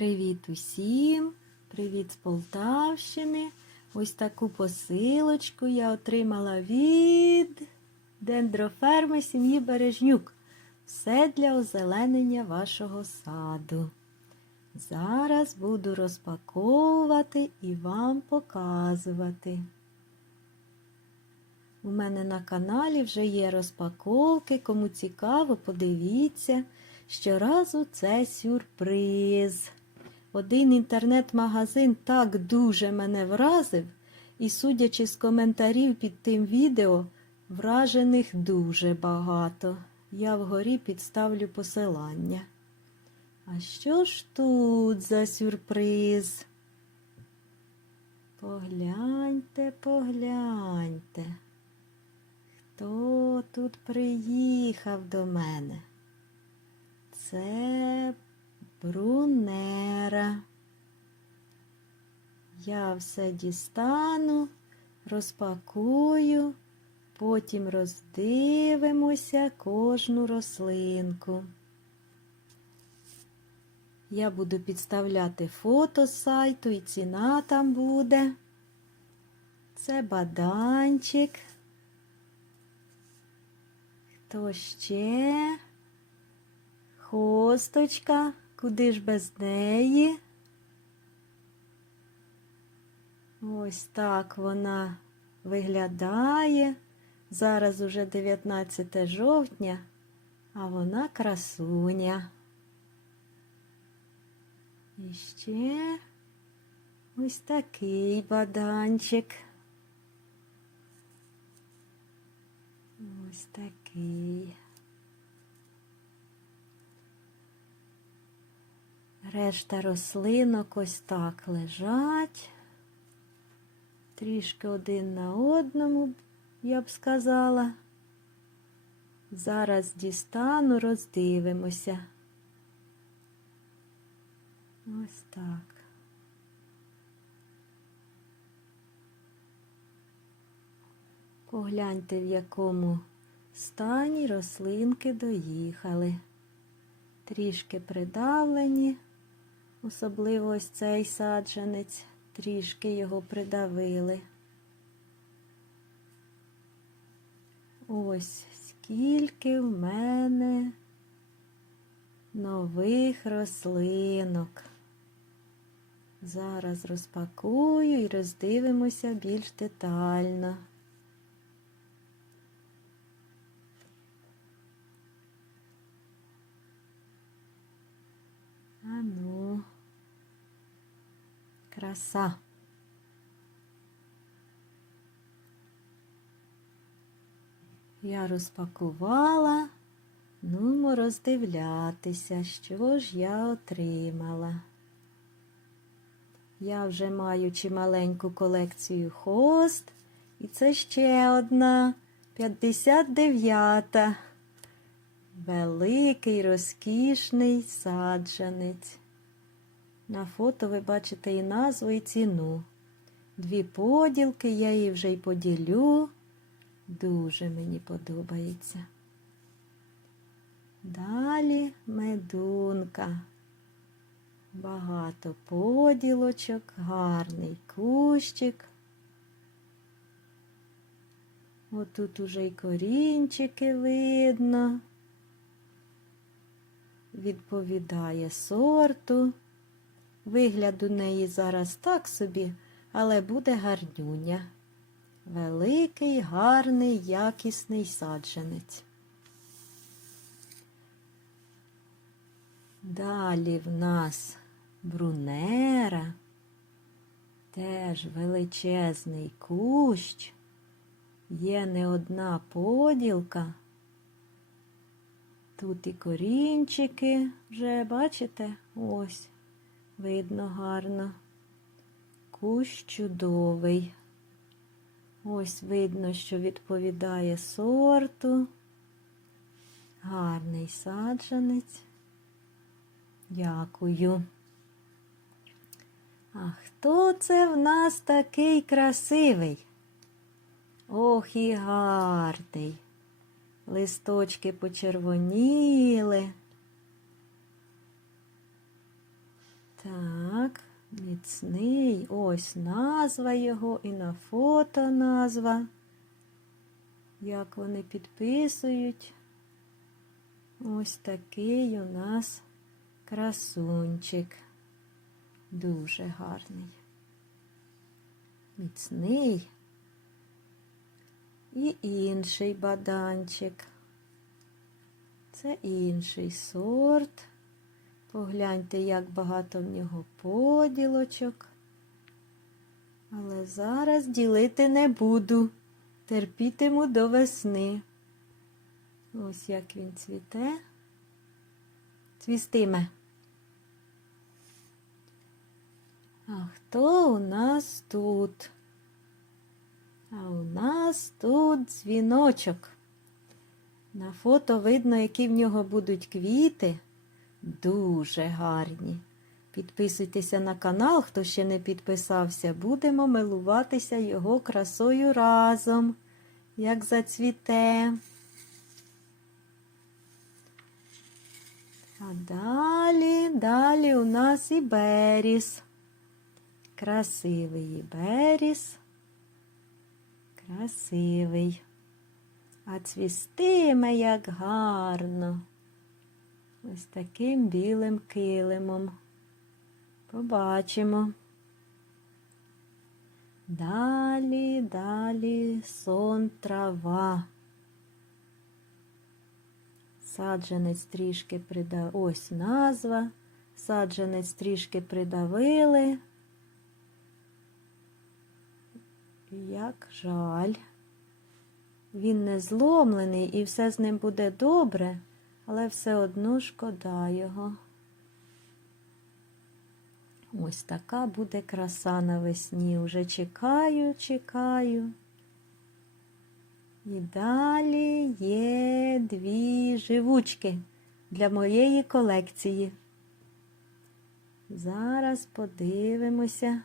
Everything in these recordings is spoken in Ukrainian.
Привіт усім! Привіт з Полтавщини! Ось таку посилочку я отримала від дендроферми сім'ї Бережнюк. Все для озеленення вашого саду. Зараз буду розпаковувати і вам показувати. У мене на каналі вже є розпаковки. Кому цікаво, подивіться. Щоразу це сюрприз. Один інтернет-магазин так дуже мене вразив, і, судячи з коментарів під тим відео, вражених дуже багато. Я вгорі підставлю посилання. А що ж тут за сюрприз? Погляньте, погляньте. Хто тут приїхав до мене? Це брунера. Я все дістану, розпакую, потім роздивимося кожну рослинку. Я буду підставляти фото з сайту і ціна там буде. Це баданчик. Хто ще? Хосточка, куди ж без неї? Ось так вона виглядає. Зараз уже 19 жовтня, а вона красуня. І ще ось такий баданчик. Ось такий. Решта рослинок ось так лежать. Трішки один на одному, я б сказала. Зараз дістану, роздивимося. Ось так. Погляньте, в якому стані рослинки доїхали. Трішки придавлені, особливо ось цей саджанець, трішки його придавили. Ось скільки в мене нових рослинок. Зараз розпакую і роздивимося більш детально. А ну, краса. Я розпакувала, ну, роздивлятися, що ж я отримала. Я вже маю чималеньку колекцію хост, і це ще одна 59-та. Великий, розкішний саджанець. На фото ви бачите і назву, і ціну. Дві поділки, я її вже й поділю. Дуже мені подобається. Далі медунка. Багато поділочок, гарний кущик. Отут уже й корінчики видно. Відповідає сорту. Вигляд у неї зараз так собі, але буде гарнюня. Великий, гарний, якісний саджанець. Далі в нас брунера, теж величезний кущ, є не одна поділка. Тут і корінчики вже, бачите, ось, видно гарно. Кущ чудовий. Ось видно, що відповідає сорту. Гарний саджанець. Дякую. А хто це в нас такий красивий? Ох і гарний. Листочки почервоніли. Так. Міцний. Ось назва його і на фото назва. Як вони підписують. Ось такий у нас красунчик. Дуже гарний. Міцний. І інший баданчик. Це інший сорт. Погляньте, як багато в нього поділочок. Але зараз ділити не буду. Терпітиму до весни. Ось як він цвіте. Цвістиме. А хто у нас тут? А у нас тут дзвіночок. На фото видно, які в нього будуть квіти. Дуже гарні. Підписуйтеся на канал, хто ще не підписався. Будемо милуватися його красою разом, як зацвіте. А далі, далі у нас і беріс. Красивий беріс. Красивий. А цвістиме як гарно. Ось таким білим килимом. Побачимо. Далі, далі сон трава. Саджанець трішки придав. Ось назва. Саджанець трішки придавили. Як жаль. Він не зломлений і все з ним буде добре, але все одно шкода його. Ось така буде краса навесні. Уже чекаю, чекаю. І далі є дві живучки для моєї колекції. Зараз подивимося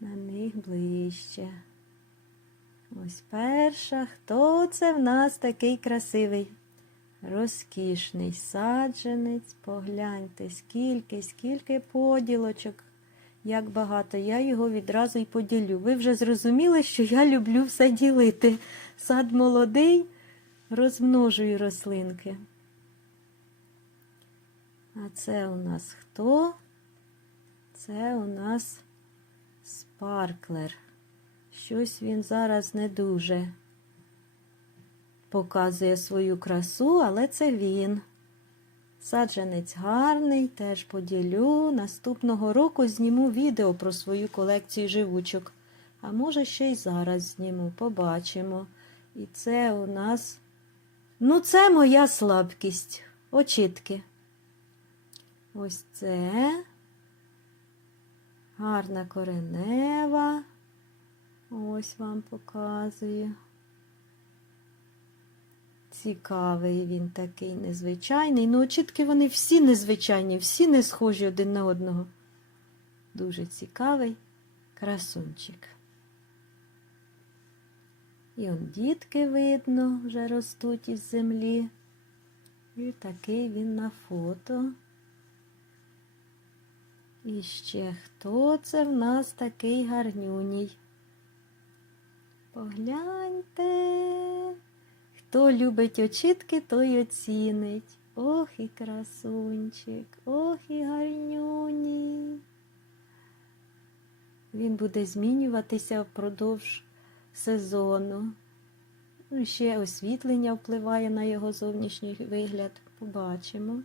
на них ближче. Ось перша. Хто це в нас такий красивий? Розкішний саджанець. Погляньте, скільки, скільки поділочок, як багато. Я його відразу й поділю. Ви вже зрозуміли, що я люблю все ділити. Сад молодий, розмножую рослинки. А це у нас хто? Це у нас спарклер. Щось він зараз не дуже показує свою красу, але це він. Саджанець гарний, теж поділю. Наступного року зніму відео про свою колекцію живучок. А може, ще й зараз зніму, побачимо. І це у нас. Ну, це моя слабкість. Очітки. Ось це. Гарна коренева. Ось вам показую. Цікавий він такий незвичайний. Ну, очітки вони всі незвичайні, всі не схожі один на одного. Дуже цікавий красунчик. І он дітки видно, вже ростуть із землі. І такий він на фото. І ще хто це в нас такий гарнюній? Погляньте. Хто любить очітки, той оцінить. Ох і красунчик, ох і гарнюній. Він буде змінюватися впродовж сезону. Ну, Ще освітлення впливає на його зовнішній вигляд. Побачимо.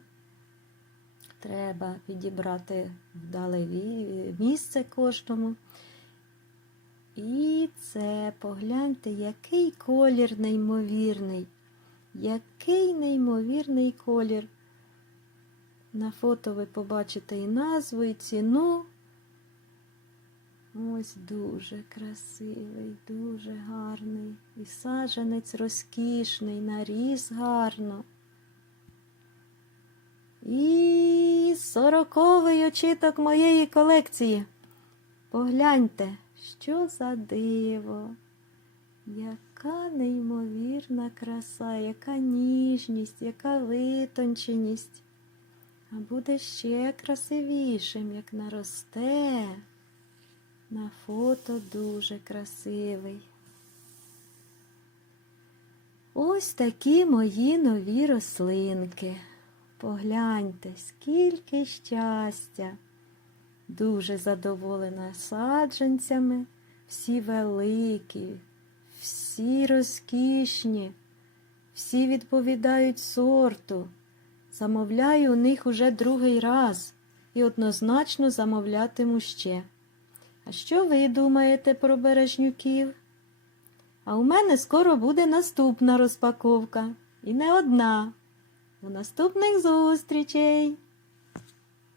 Треба підібрати вдале місце кожному. І це, погляньте, який колір неймовірний. Який неймовірний колір. На фото ви побачите і назву, і ціну. Ось дуже красивий, дуже гарний. І саджанець розкішний, наріс гарно. І сороковий очіток моєї колекції. Погляньте, що за диво, яка неймовірна краса, яка ніжність, яка витонченість. А буде ще красивішим, як наросте. На фото дуже красивий. Ось такі мої нові рослинки. Погляньте, скільки щастя. Дуже задоволена саджанцями, всі великі, всі розкішні, всі відповідають сорту. Замовляю у них уже другий раз і однозначно замовлятиму ще. А що ви думаєте про бережнюків? А у мене скоро буде наступна розпаковка. І не одна. До наступних зустрічей!